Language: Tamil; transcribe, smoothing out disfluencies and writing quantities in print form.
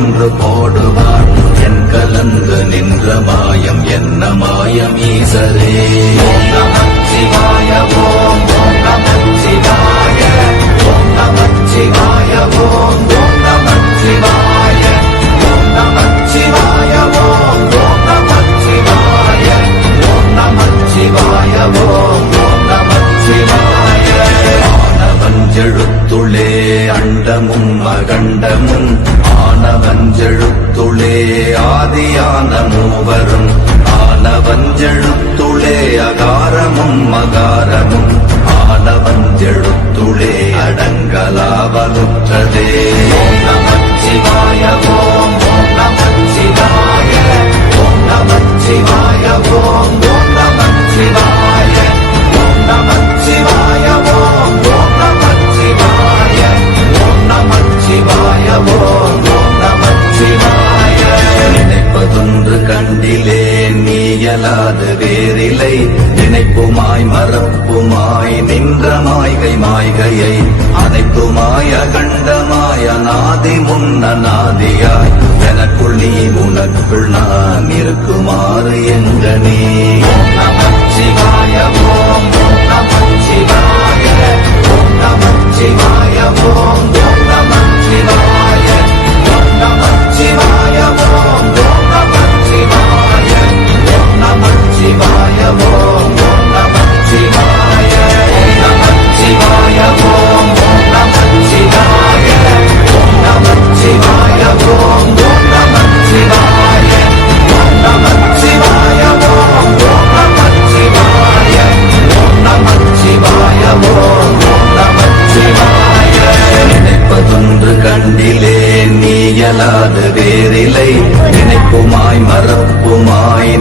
ஒன்று போடுவார் என் கலந்து நின்ற மாயம் என்ன மாயம் ஈசரே. ஓம் நமச்சிவாய ஓம் நமச்சிவாய ஓம் நமச்சிவாய ஓம் நமச்சிவாய ஓம் நமச்சிவாய ஓம் நமச்சிவாய ஓம் நமச்சிவாய ஓம் நமச்சிவாய. ஆனவஞ்செழுத்துளே அண்டமும் அகண்டமும் ஆனவஞ்செழுத்துளே ஆதியான மூவரும் ஆனவஞ்செழுத்துளே அகாரமும் மகாரமும் ஆனவஞ்செழுத்துளே அடங்கலாவலுற்றதே. ஓம் நமச்சிவாய ஓம் நமச்சிவாய ஓம் நமச்சிவாய ஓம் நமச்சிவாய ஓம் நமச்சிவாய ஓம் நமச்சிவாய ஓம் நமச்சிவாய ஓம் நமச்சிவாய. நினைப்பதொன்று கண்டிலே நீயலாது வேறில்லை நினைப்புமாய் மறப்புமாய் நின்ற மாய்கை மாய்கையை அனைத்துமாய் அகண்டமாய் அநாதி முன்னநாதியாய் எனக்குள் நீ உனக்குள் நான் இருக்குமாறு எங்கனே. ஓம் நமச்சிவாய ஓம் நமச்சிவாய ஓம் நமச்சிவாய ஓம் நமச்சிவாய ஓம் நமச்சிவாய ஓம் நமச்சிவாய ஓம் நமச்சிவாய ஓம் நமச்சிவாய நமச்சிவாய ஓம் நமச்சிவாய ஓம் நமச்சிவாய ஓம் நமச்சிவாய ஓம் நமச்சிவாய ஓம் நமச்சிவாய ஓம் நமச்சிவாய ஓம் நமச்சிவாய. நினைப்பதொன்று கண்டிலே நீயலாது வேறில்லை நினைப்புமாய் மறப்புமாய்